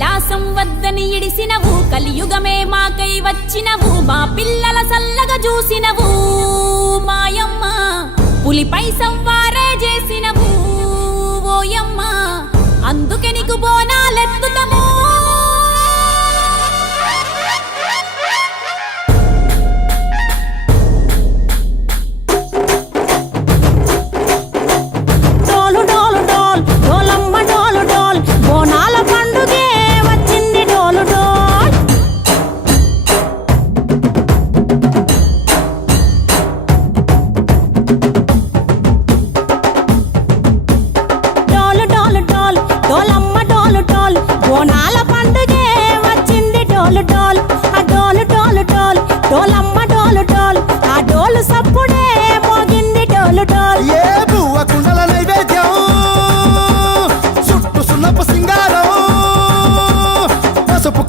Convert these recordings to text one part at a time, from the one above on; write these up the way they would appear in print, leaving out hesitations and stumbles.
కైలాసం వద్దని ఇడిసినవు, కలియుగమే మాకై వచ్చినవు, మా పిల్లల సల్లగా చూసినవు మాయమ్మ, పులిపై సవ్వారే చేసినవు ఓయమ్మ, అందుకే నీకు బోనాలెత్తుతము.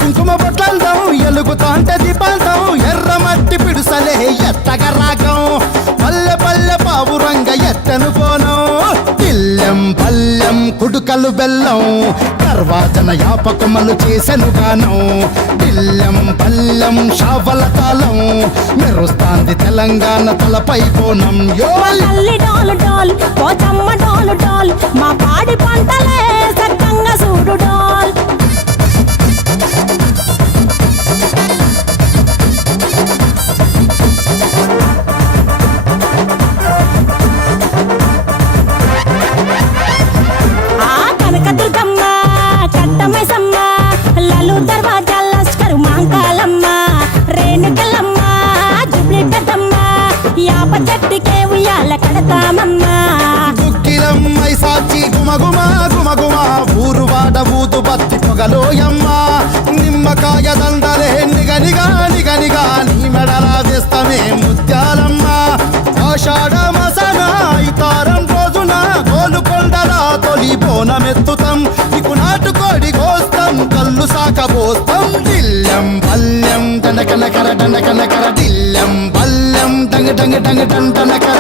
కుంకుమ బొట్లందం ఎలుగుతాంటే దీపాంతం, ఎర్రమట్టి పిడుసలే ఎత్తగా రాగం, పల్లె పల్లె పావురంగ ఎత్తను కోనం, పిల్లెం పల్లెం కుడుకలు బెల్లం, తర్వాతన యాపకమలు చేసెను గానం, పిల్లెం పల్లెం షావల తాళం, మెరుస్తాంది తెలంగాణ తలపై కోనం. మా పాడి పంటలే సక్కంగా చూడు డోల్. దుక్కిలమ్మై సాచి గుమగుమా గుమగుమా, ఊరు వాడ ఊదు బత్తి పొగలోయమ్మ, నిమ్మకాయ దండలే నిగనిగా నిగనిగా, నీ మెడలా వేస్తమే ముత్యాలమ్మ, ఆషాఢ మసన ఇతారం రోజున గోలుకొండల తొలి బోనమెత్తుతాం, నీకు నాటుకోడి కోస్తాం, కళ్ళు సాకబోస్తాం, దిల్లెం పల్లెం దండకనకర దండకనకర, దిల్లెం పల్లెం డంగ డంగ డంగ డండనకర.